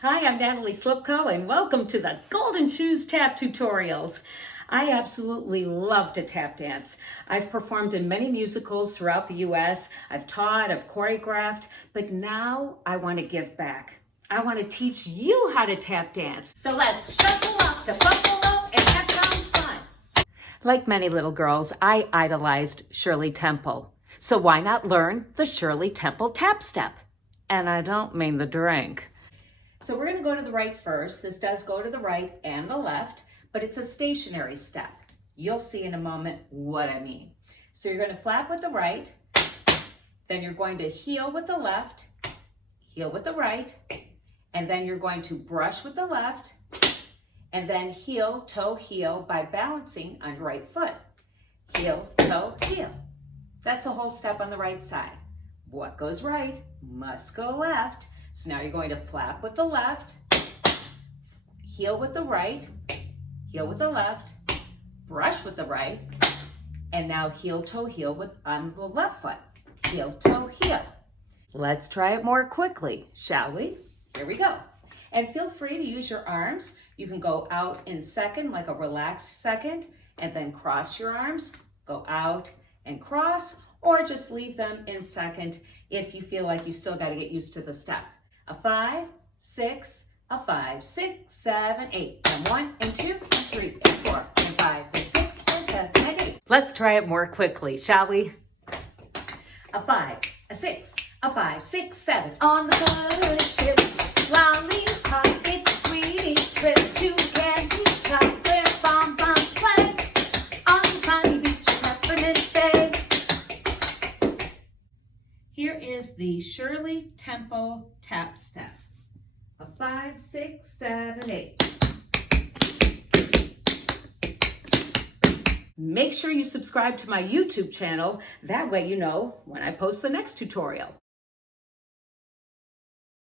Hi, I'm Natalie Slipko, and welcome to the Golden Shoes Tap Tutorials. I absolutely love to tap dance. I've performed in many musicals throughout the U.S. I've taught, I've choreographed, but now I want to give back. I want to teach you how to tap dance. So let's shuffle up to Buffalo and have some fun. Like many little girls, I idolized Shirley Temple. So why not learn the Shirley Temple tap step? And I don't mean the drink. So we're going to go to the right first. This does go to the right and the left, but it's a stationary step. You'll see in a moment what I mean. So you're going to flap with the right, then you're going to heel with the left, heel with the right, and then you're going to brush with the left, and then heel, toe, heel by balancing on your right foot. Heel, toe, heel. That's a whole step on the right side. What goes right must go left. So now you're going to flap with the left, heel with the right, heel with the left, brush with the right, and now heel, toe, heel with on the left foot. Heel, toe, heel. Let's try it more quickly, shall we? Here we go. And feel free to use your arms. You can go out in second, like a relaxed second, and then cross your arms, go out and cross, or just leave them in second if you feel like you still got to get used to the step. A 5, 6, a 5, 6, 7, 8, and 1, and 2, and 3, and 4, and 5, and 6, and 7, and 8. Let's try it more quickly, shall we? A 5, a 6, a 5, 6, 7, on the good ship, lollipop, it's a sweetie trip to candy shop where bonbons play on sunny beach, peppermint bay. Here is the Shirley Temple tap step. A 5, 6, 7, 8. Make sure you subscribe to my YouTube channel. That way you know when I post the next tutorial.